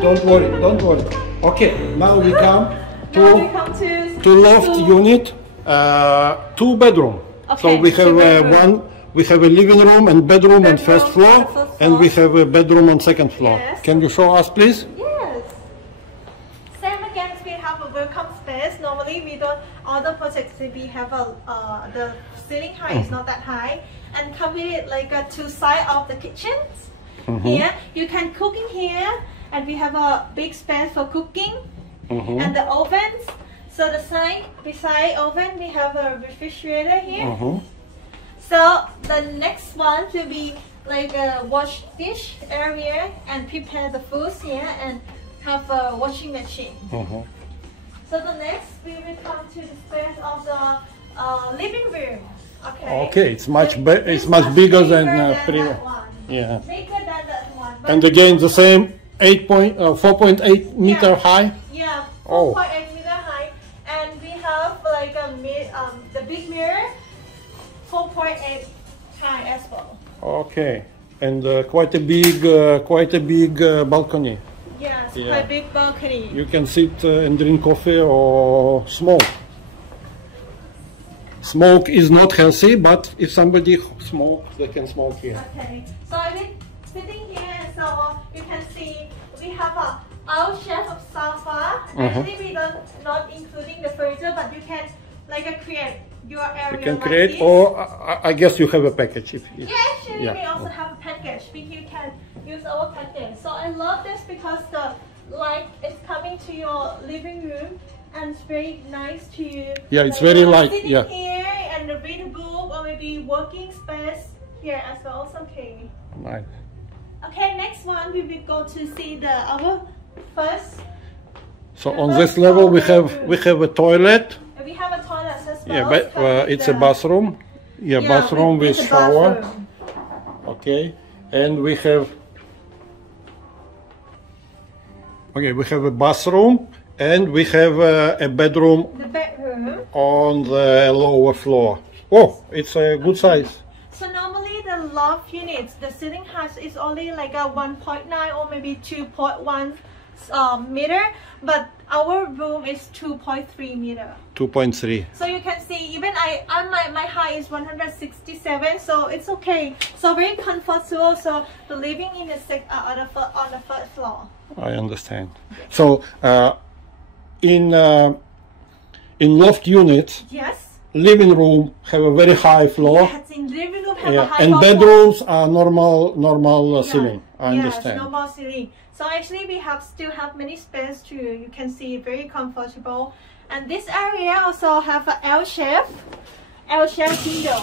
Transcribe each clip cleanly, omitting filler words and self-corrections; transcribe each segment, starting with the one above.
Don't worry, don't worry. Okay, now we come to loft unit, 2 bedroom. Okay, so we have we have a living room and bedroom on first floor, and we have a bedroom on second floor. Yes. Can you show us, please? Yes. Same again, we have a welcome space. Normally we don't, all the projects we have the ceiling height is not that high, and come with like a 2 sides of the kitchens. Here you can cook in here, and we have a big space for cooking, and the ovens. So the side beside oven we have a refrigerator here. So the next one will be like a wash dish area and prepare the foods here and have a washing machine. So the next we will come to the space of the living room. Okay, it's much bigger than previous. Yeah. Bigger than that one. And again the same 4.8 meter high. Yeah, 4.8 meter high, and we have like a the big mirror, 4.8 high as well. Okay, and quite a big balcony. Yes, quite big balcony. You can sit and drink coffee or smoke. Smoke is not healthy, but if somebody smokes, they can smoke here. Okay, so I've been sitting here, so you can see we have a L-shape of sofa. Actually, we don't not including the furniture, but you can like create your area. You can like create, this. or I guess you have a package. Yeah, actually, we also have a package. You can use our package. So I love this because the light is coming to your living room. And it's very nice to you. Yeah, it's very light. Sitting Yeah. here and read a book or maybe working space here as well. Also okay. Nice. Okay, next one we will go to see our first. So on this level we have a toilet. We have a toilet as well. Yeah, but it's a bathroom. Yeah, bathroom with shower. Bathroom. Okay, and we have. Okay, we have a bathroom. And we have a bedroom, on the lower floor. Oh, it's a good size. So normally the loft units, the ceiling height is only like a 1.9 or maybe 2.1 meter, but our room is 2.3 meter. 2.3. So you can see, even my height is 167, so it's okay. So very comfortable. So the living in on the first floor. I understand. So. In loft units, living room have a very high floor. Yes, in living room have a high and floor. bedrooms are normal ceiling. I understand. Yes, normal ceiling. So actually we still have many space too. You can see very comfortable. And this area also have an L-shape window.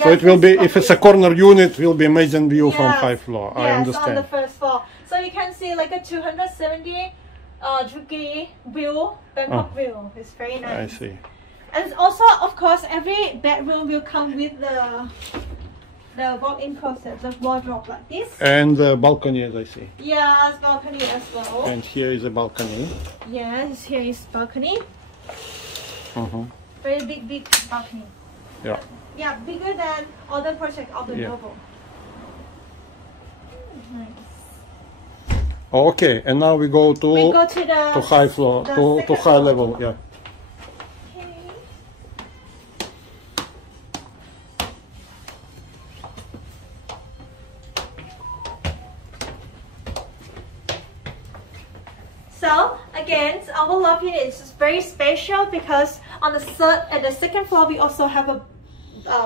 So it will be, if it's a corner unit, it will be amazing view from 5th floor. I understand. On the first floor. So you can see like a 270 degree view, Bangkok view. It's very nice. I see. And also, of course, every bedroom will come with the walk-in closet, the wardrobe like this. And the balcony, as I see. Yes, balcony as well. And here is a balcony. Yes, here is balcony. Very big balcony. Yeah. Yeah, bigger than other project of the novel. Nice. Okay, and now we go to high floor, to high level, yeah. Okay. So again, our loft unit is very special because on the second floor we also have a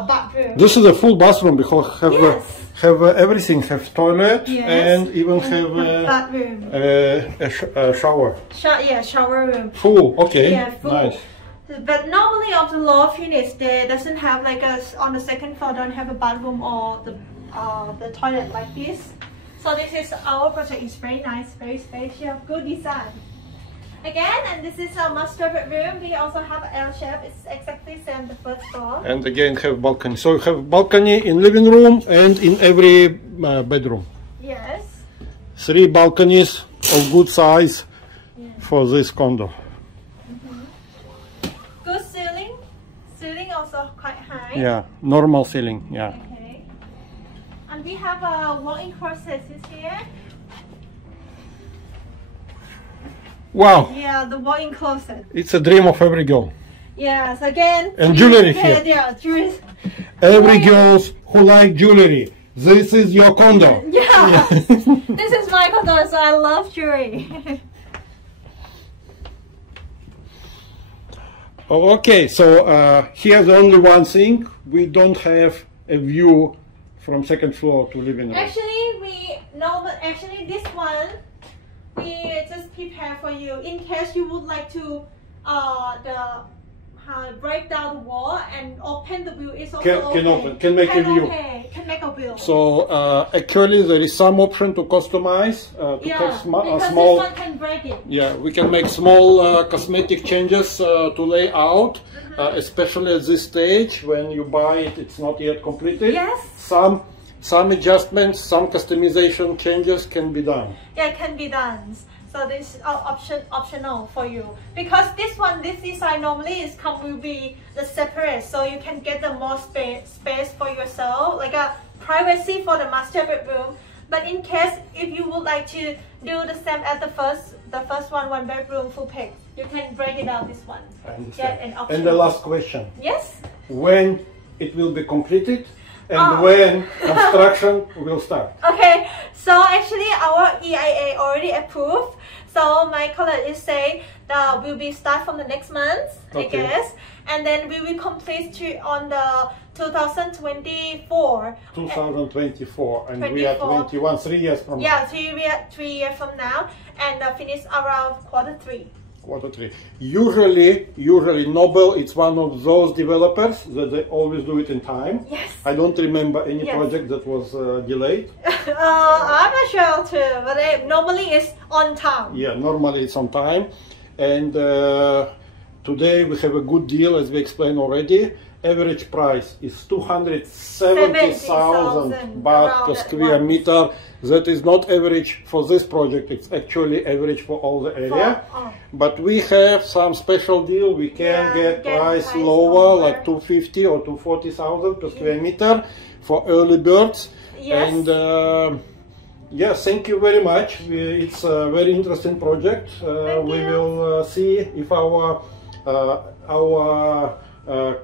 bathroom. This is a full bathroom because have everything, have toilet and even have bathroom, a shower. Shower room. Full, okay, yeah, full. Nice. But normally of the loft units, they doesn't have like on the second floor don't have a bathroom or the toilet like this. So this is our project. It's very nice, very spacious, good design. Again, and this is our master bedroom. We also have an L-shape. It's exactly same the first floor. And again, have balcony. So you have balcony in living room and in every bedroom. Yes. 3 balconies of good size for this condo. Good ceiling. Ceiling also quite high. Yeah, normal ceiling. Yeah. Okay. And we have a walk-in closet here. Wow. Yeah, the walk-in closet. It's a dream of every girl. Yes, again. And jewelry here. Yeah, jewelry. Every girls who like jewelry, this is your condo. Yeah. This is my condo, so I love jewelry. Okay, so here's only one thing. We don't have a view from second floor to living room. Actually, this one we just prepare for you in case you would like to break down the wall and open the view. It's also can make a view. Can make a view. So actually there is some option to customize to have because small. This one can break it. Yeah, we can make small cosmetic changes to layout, especially at this stage when you buy it. It's not yet completed. Yes. Some adjustments, some customization changes can be done. Yeah, it can be done. So this is optional for you because this design normally will be the separate, so you can get the more space for yourself, like a privacy for the master bedroom. But in case if you would like to do the same as the first one bedroom full pack, you can break it out this one. I understand. Get and the last question. Yes. When it will be completed? And when construction will start? Okay, so actually our EIA already approved. So my colleague is saying that will be start from the next month, I guess, and then we will complete on the 2024. 2024, and we are 21, 3 years from now. Yeah, 3 years from now, and finish around Q3. Q3. Usually Nobel, it's one of those developers that they always do it in time. Yes. I don't remember any project that was delayed. I'm not sure too, but normally it's on time. Yeah, normally it's on time. And today we have a good deal, as we explained already. Average price is 270,000 baht per square meter. That is not average for this project, it's actually average for all the area. But we have some special deal, we can get price lower, like 250 or 240,000 per square meter for early birds. Yes. And yes, thank you very much. It's a very interesting project. We will see if our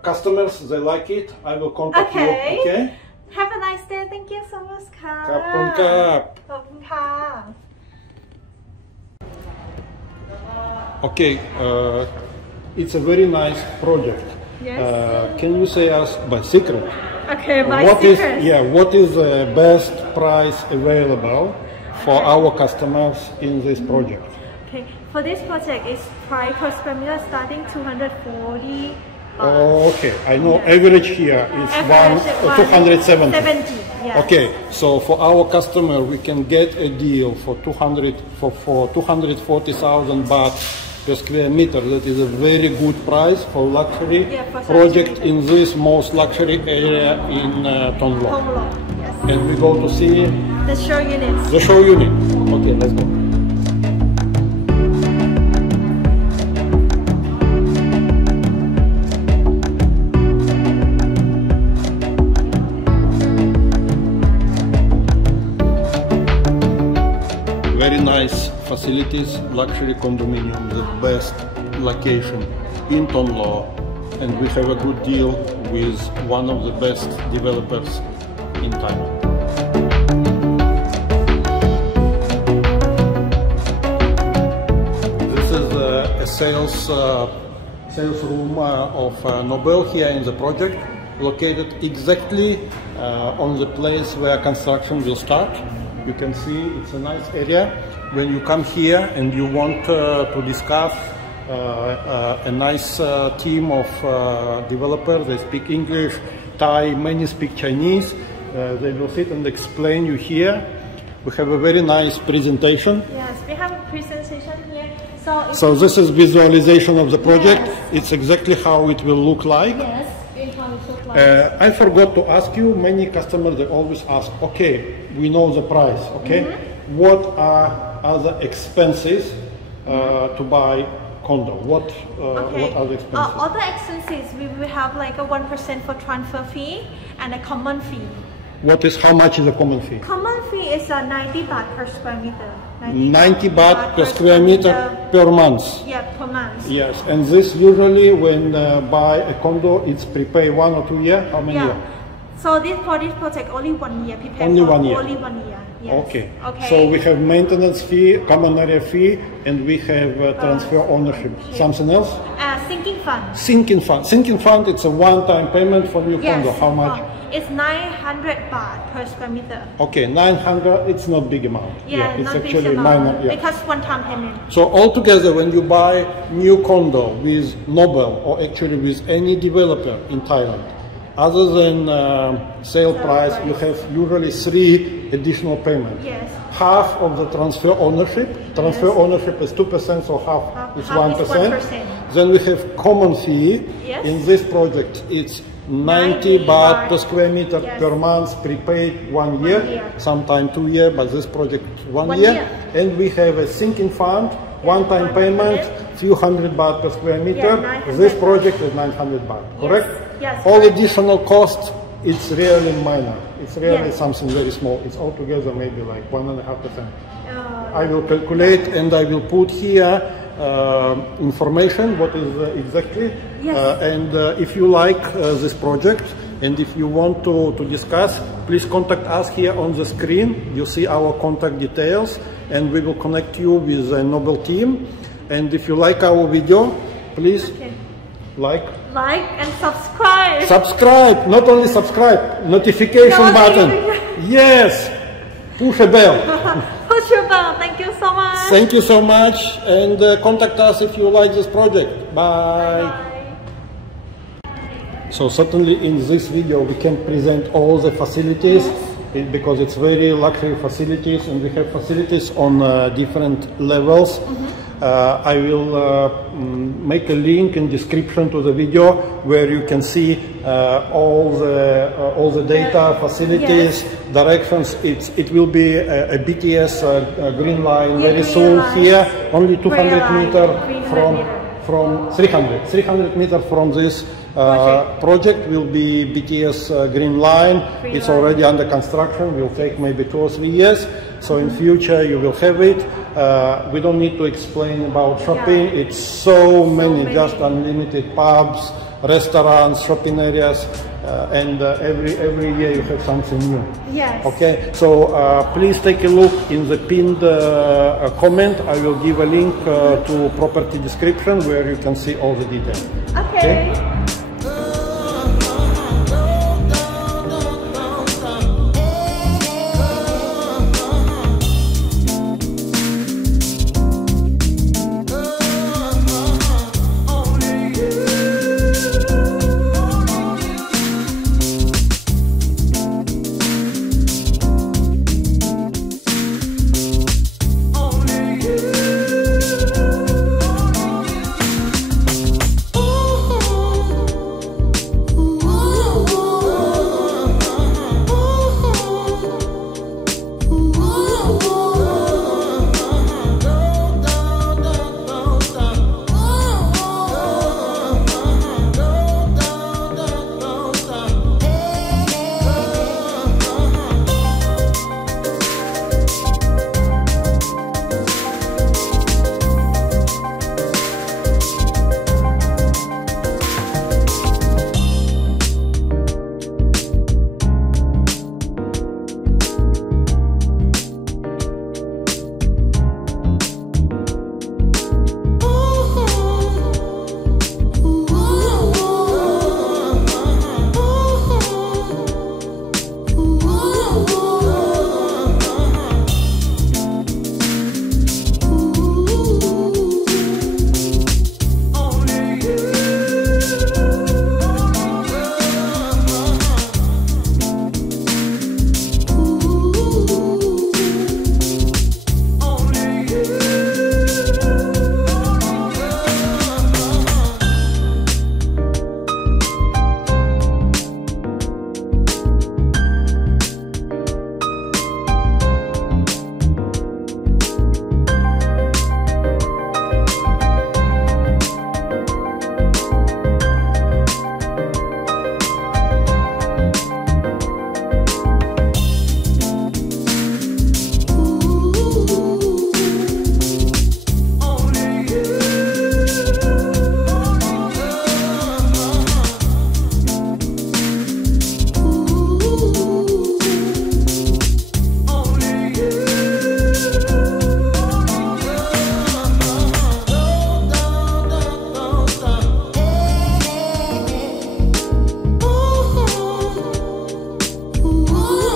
customers, they like it. I will contact you. Okay. Have a nice day. Thank you so much. Okay. It's a very nice project. Yes. Can you say us by secret? Okay, by secret. What is the best price available for our customers in this project? Okay, for this project, it's price per square meter starting 240. Okay, I know average here is 270. Yes. Okay, so for our customer we can get a deal for 240,000 baht per square meter. That is a very good price for luxury project in this most luxury area in Thonglor. Yes. And we go to see the show units. The show unit. Okay, let's go. Very nice facilities, luxury condominium, the best location in Thonglor, and we have a good deal with one of the best developers in Thailand. This is a sales room of Nobel here in the project, located exactly on the place where construction will start. You can see it's a nice area. When you come here and you want to discuss a nice team of developers, they speak English, Thai, many speak Chinese. They will sit and explain you here. We have a very nice presentation. Yes, we have a presentation here. So this is visualization of the project. Yes. It's exactly how it will look like. Yes, how it looks like. I forgot to ask you, many customers, they always ask, okay, we know the price, okay? What are other expenses to buy condo? What are the expenses? Other expenses, we will have like a 1% for transfer fee and a common fee. How much is the common fee? Common fee is 90 baht per square meter. 90 baht per square meter per month. Yeah, per month. Yes, and this usually when buy a condo, it's prepay 1 or 2 years. How many years? So for this project, only 1 year. Prepay only for 1 year. Only 1 year. Yes. Okay. So we have maintenance fee, common area fee, and we have transfer ownership. Something else? Sinking fund. Sinking fund. Sinking fund. It's a one-time payment for new condo. How much? It's 900 baht per square meter. Okay, 900. It's not big amount. Yeah, it's not actually big amount, minor. Yeah. because one-time payment. So altogether, when you buy new condo with Nobel or actually with any developer in Thailand, other than sale price, you have usually 3 additional payments. Yes. Half of the transfer ownership. Transfer ownership is 2%, so half is 1%. Then we have common fee. Yes. In this project, it's 90 baht per square meter per month, prepaid 1 year, sometime 2 years, but this project 1 year. And we have a sinking fund, one-time payment, few hundred baht per square meter. This project is 900 baht, correct? Yes. All additional costs, it's really minor. It's really something very small. It's altogether maybe like 1.5%. I will calculate and I will put here information, what is exactly. And if you like this project and if you want to discuss, please contact us here on the screen. You see our contact details and we will connect you with the Nobel team. And if you like our video, please like and subscribe. Subscribe, not only subscribe, notification button. Yes, push a bell. Push your bell. Thank you so much. Thank you so much, and contact us if you like this project. Bye. So certainly in this video we can present all the facilities because it's very luxury facilities and we have facilities on different levels. I will make a link in description to the video where you can see all the data, facilities, directions. It will be a BTS green line very soon here, only 200 meters from 300 meters from this project will be BTS green line. It's already under construction. Will take maybe 2 or 3 years. So in future you will have it. We don't need to explain about shopping. It's so many, just unlimited pubs, restaurants, shopping areas, and every year you have something new. Yes. Okay. So please take a look in the pinned comment. I will give a link to property description where you can see all the details. Okay.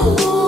Oh.